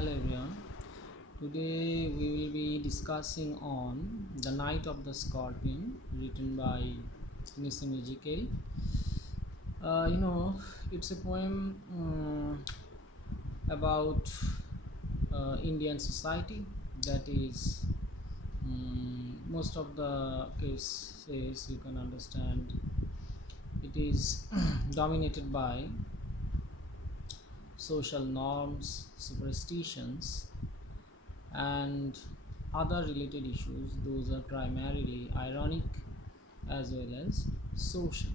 Hello everyone. Today we will be discussing on The Night of the Scorpion, written by Nissim Ezekiel. You know, it's a poem about Indian society that is most of the cases you can understand it is dominated by social norms, superstitions, and other related issues. Those are primarily ironic as well as social.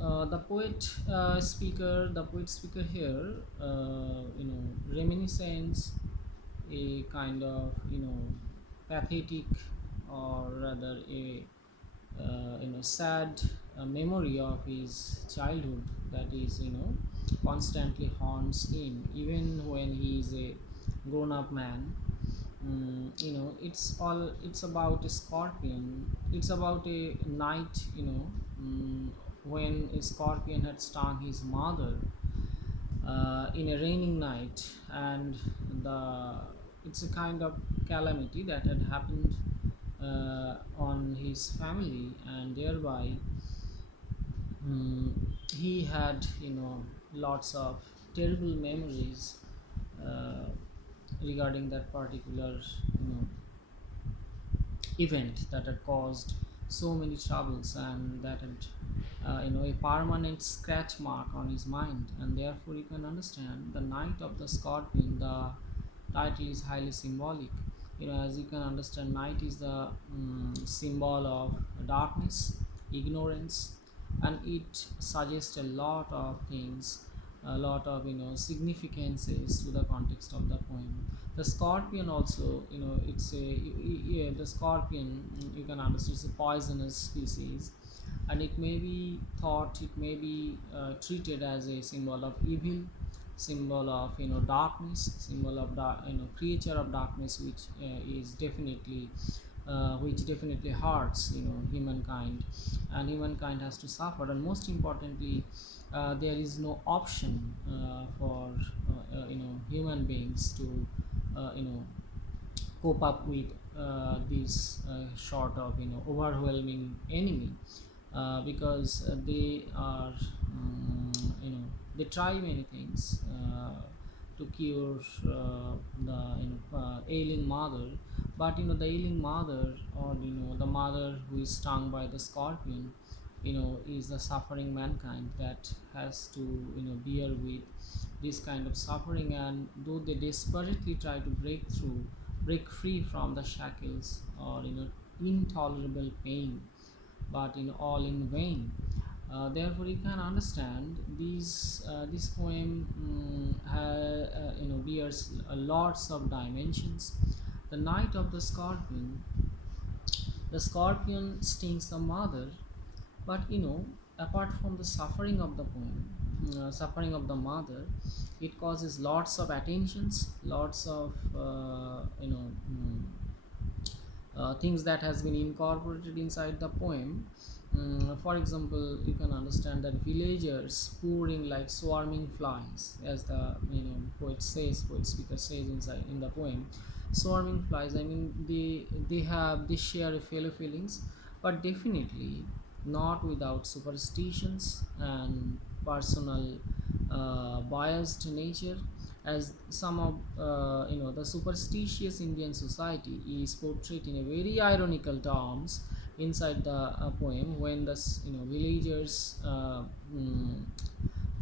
The poet speaker here, reminiscence a kind of pathetic, or rather a sad memory of his childhood that is constantly haunts him even when he is a grown-up man. It's about a scorpion. It's about a night, when a scorpion had stung his mother in a raining night, and the it's a kind of calamity that had happened on his family, and thereby he had lots of terrible memories uh, regarding that particular event that had caused so many troubles, and that had a permanent scratch mark on his mind. And therefore you can understand the night of the scorpion, the title is highly symbolic. As you can understand, night is the symbol of darkness, ignorance, and it suggests a lot of things, a lot of significances to the context of the poem. The scorpion also, it's a yeah, the scorpion, you can understand, it's a poisonous species, and it may be thought, it may be treated as a symbol of evil, symbol of darkness, symbol of creature of darkness, which definitely hurts humankind, and humankind has to suffer. And most importantly, there is no option for human beings to uh, you know cope up with this sort of overwhelming enemy, because they are they try many things to cure the ailing mother. But the ailing mother, or the mother who is stung by the scorpion, is the suffering mankind that has to bear with this kind of suffering. And though they desperately try to break free from the shackles, or intolerable pain, but all in vain. Therefore you can understand this poem bears lots of dimensions. The night of the scorpion stings the mother, but apart from the suffering of the poem, suffering of the mother, it causes lots of attentions, lots of things that has been incorporated inside the poem. For example, you can understand that villagers pouring like swarming flies, as the poet speaker says inside in the poem. Swarming flies, I mean, they share a fellow feelings, but definitely not without superstitions and personal biased nature, as some of the superstitious Indian society is portrayed in a very ironical terms inside the poem, when the villagers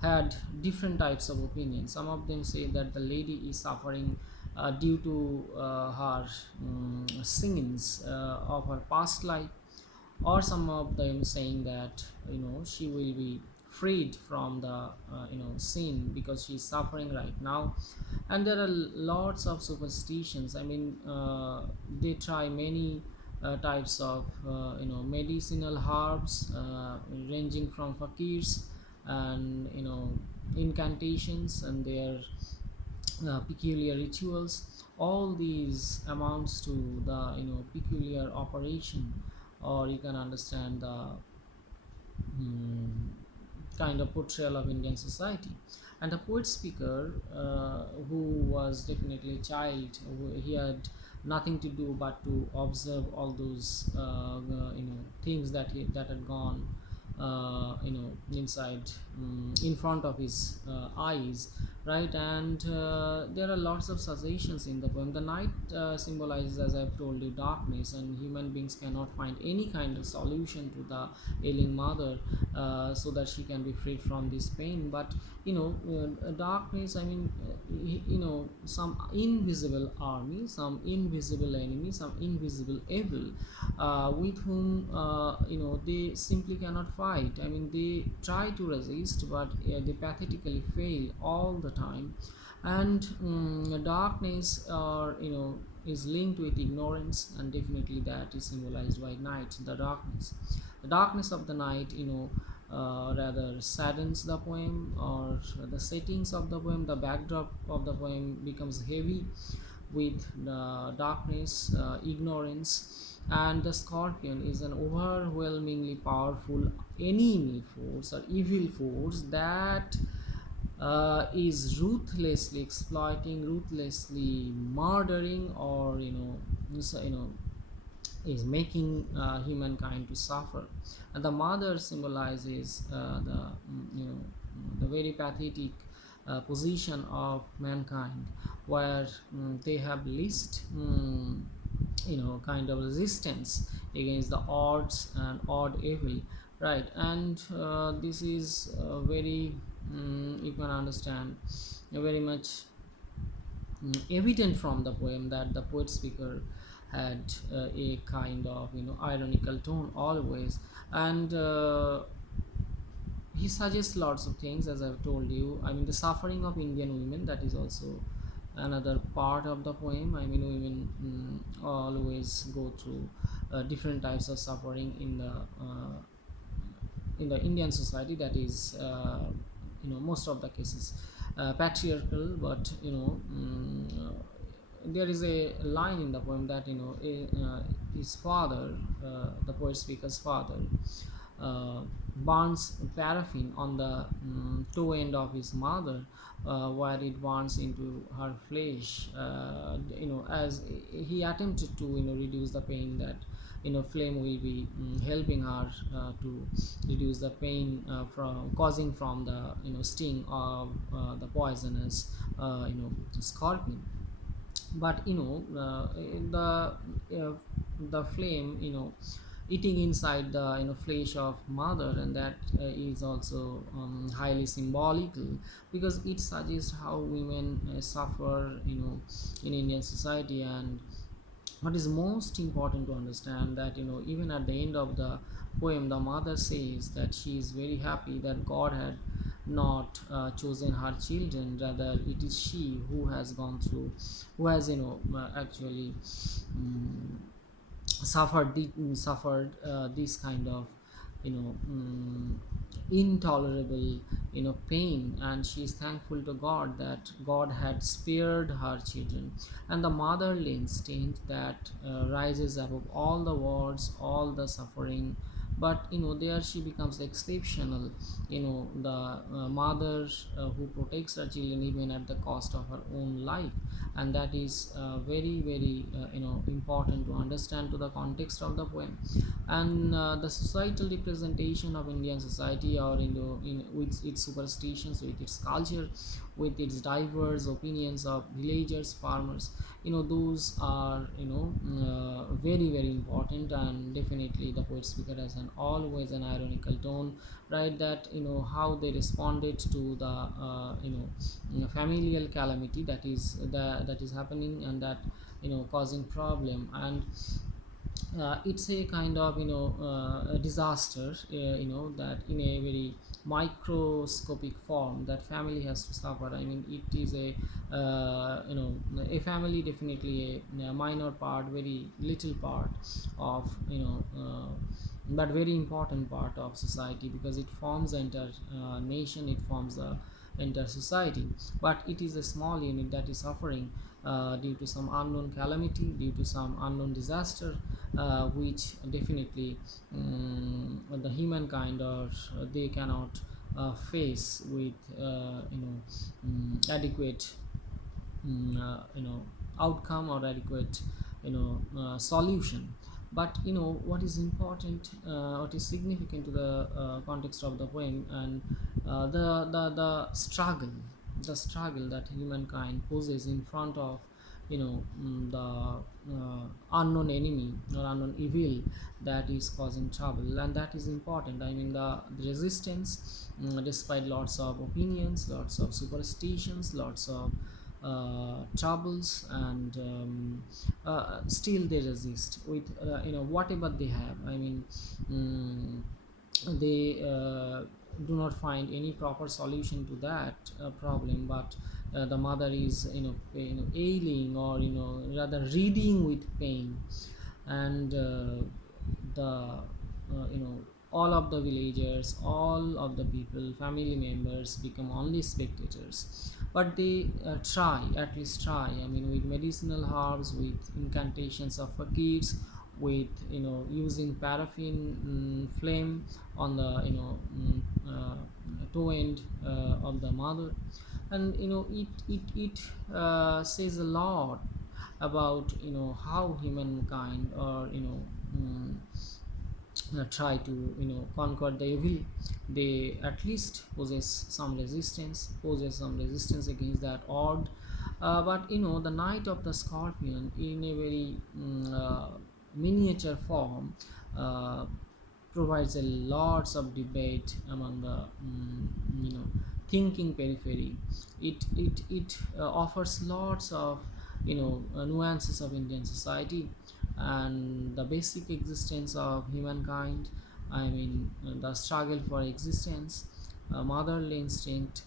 had different types of opinions. Some of them say that the lady is suffering due to her sins of her past life, or some of them saying that she will be freed from the sin because she's suffering right now. And there are lots of superstitions. I mean, they try many types of medicinal herbs, ranging from fakirs and incantations and their peculiar rituals. All these amounts to the peculiar operation, or you can understand the kind of portrayal of Indian society. And the poet speaker, who was definitely a child, he had nothing to do but to observe all those things that had gone inside, in front of his eyes, right? And there are lots of suggestions in the poem. The night symbolizes, as I've told you, darkness, and human beings cannot find any kind of solution to the ailing mother, so that she can be freed from this pain. But darkness, I mean, some invisible army, some invisible enemy, some invisible evil, with whom they simply cannot fight. I mean, they try to resist, but they pathetically fail all the time. And darkness, is linked with ignorance, and definitely that is symbolized by night. The darkness of the night, rather saddens the poem, or the settings of the poem, the backdrop of the poem becomes heavy with the darkness, ignorance. And the scorpion is an overwhelmingly powerful enemy force, or evil force, that is ruthlessly exploiting, ruthlessly murdering, or is making humankind to suffer. And the mother symbolizes the very pathetic position of mankind, where they have least kind of resistance against the odds and odd evil, right? And this is very, you can understand, very much evident from the poem, that the poet speaker had a kind of ironical tone always. And he suggests lots of things, as I've told you. I mean, the suffering of Indian women, that is also another part of the poem. I mean, women always go through different types of suffering in the Indian society, that is, most of the cases patriarchal. But there is a line in the poem that his father, the poet speaker's father, uh, burns paraffin on the toe end of his mother, where it burns into her flesh, as he attempted to reduce the pain, that flame will be helping her to reduce the pain from causing from the sting of the poisonous scorpion. But the flame eating inside the flesh of mother, and that is also highly symbolical, because it suggests how women suffer in Indian society. And what is most important to understand, that even at the end of the poem, the mother says that she is very happy that God had not chosen her children, rather it is she who has gone through, who has actually um, suffered this kind of you know mm, intolerable pain. And she is thankful to God that God had spared her children. And the motherly instinct that rises above all the wars, all the suffering. But there she becomes exceptional, the mother who protects her children even at the cost of her own life. And that is very, very important to understand to the context of the poem. And the societal representation of Indian society, or with its superstitions, with its culture, with its diverse opinions of villagers, farmers, those are very, very important. And definitely the poet speaker has an always an ironical tone, right? That how they responded to the familial calamity that is happening, and that causing problem. And it's a kind of a disaster, that in a very microscopic form, that family has to suffer. I mean, it is a family, definitely a minor part, very little part of but very important part of society, because it forms the entire nation, it forms the entire society. But it is a small unit that is suffering due to some unknown calamity, due to some unknown disaster, which definitely the humankind, or they cannot face with adequate outcome or adequate solution. But what is important, what is significant to the context of the poem, and the struggle that humankind poses in front of the unknown enemy or unknown evil that is causing trouble. And that is important. I mean, the resistance, despite lots of opinions, lots of superstitions, lots of troubles, and still they resist with whatever they have. I mean, mm, they do not find any proper solution to that problem, but the mother is ailing, or rather reading with pain. And the all of the villagers, all of the people, family members become only spectators. But they try, at least try, I mean, with medicinal herbs, with incantations of fakirs, with using paraffin flame on the toe end of the mother. And it says a lot about how humankind, or try to conquer the evil. They at least possess some resistance against that odd. But the Knight of the Scorpion, in a very miniature form, uh, provides a lots of debate among the thinking periphery. It offers lots of nuances of Indian society and the basic existence of humankind. I mean, the struggle for existence, motherly instinct,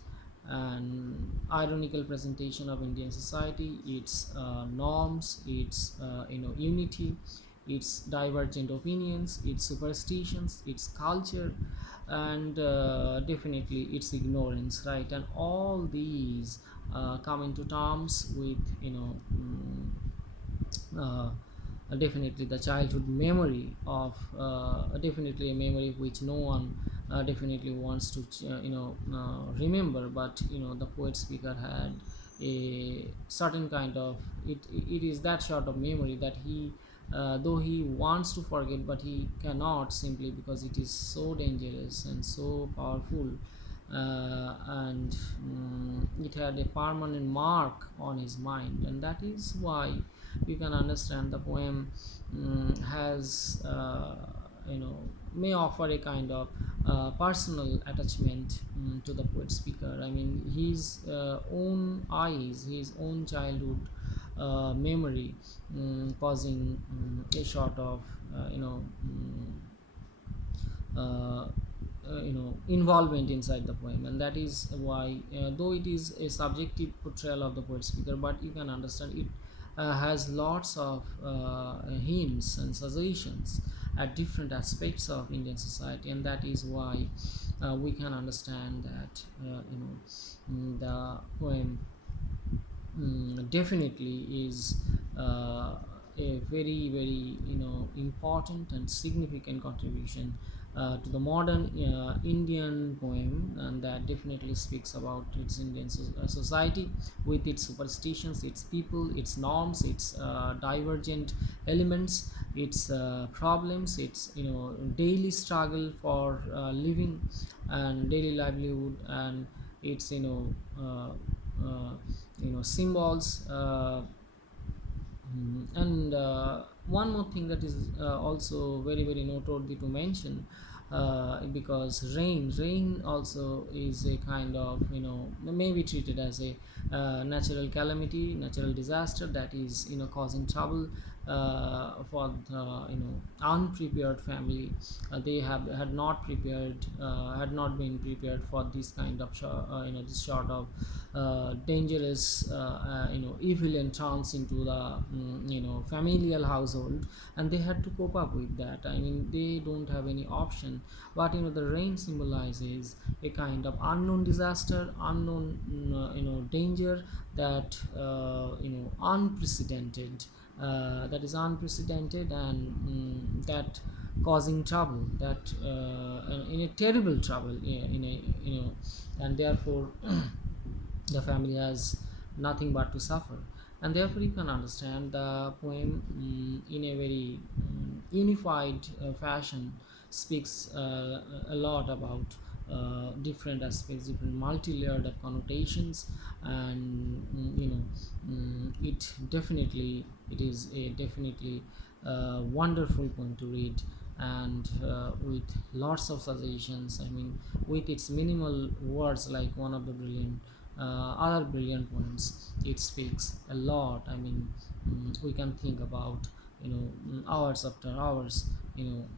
and ironical presentation of Indian society, its norms, its unity, its divergent opinions, its superstitions, its culture, and definitely its ignorance, right? And all these come into terms with uh, definitely the childhood memory of definitely a memory which no one definitely wants to remember. But the poet speaker had a certain kind of it is that sort of memory that he though he wants to forget, but he cannot, simply because it is so dangerous and so powerful. And it had a permanent mark on his mind, and that is why you can understand the poem has you know may offer a kind of personal attachment to the poet speaker. I mean, his own eyes, his own childhood memory, causing a sort of uh, involvement inside the poem. And that is why, though it is a subjective portrayal of the poet speaker, but you can understand it has lots of hints and suggestions at different aspects of Indian society. And that is why we can understand that the poem definitely is a very very important and significant contribution to the modern Indian poem. And that definitely speaks about its Indian society, with its superstitions, its people, its norms, its divergent elements, its problems, its daily struggle for living and daily livelihood, and its symbols. And one more thing that is also very very noteworthy to mention, because rain also is a kind of may be treated as a natural calamity, natural disaster that is causing trouble for the unprepared family. They have had not been prepared for this kind of this sort of dangerous evil entrance into the familial household, and they had to cope up with that. I mean, they don't have any option. But the rain symbolizes a kind of unknown disaster, unknown danger, that unprecedented, that is unprecedented, and that causing trouble, that in a terrible trouble, in a, and therefore the family has nothing but to suffer. And therefore you can understand the poem, in a very unified fashion, speaks a lot about different aspects, different multi-layered connotations. And it definitely, it is a definitely wonderful poem to read. And with lots of suggestions, I mean, with its minimal words, like one of the brilliant other brilliant poems, it speaks a lot. I mean, we can think about, hours after hours,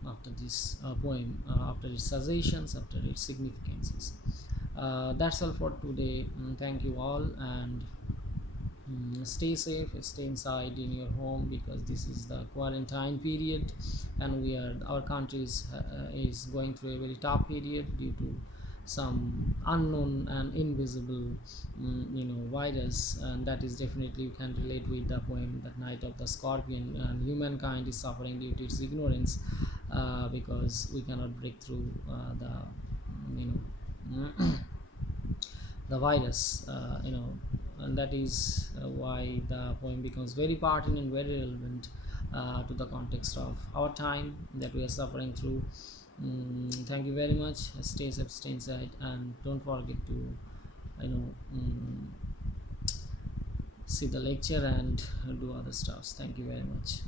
after this poem, after its suggestions, after its significances. That's all for today. Thank you all, and stay safe, stay inside in your home, because this is the quarantine period, and our country is going through a very tough period due to some unknown and invisible virus. And that is definitely, you can relate with the poem, that night of the scorpion. And humankind is suffering due to its ignorance, because we cannot break through the you know the virus, and that is why the poem becomes very pertinent, very relevant to the context of our time that we are suffering through. Thank you very much. Stay safe, stay inside, and don't forget to, you know see the lecture and do other stuffs. Thank you very much.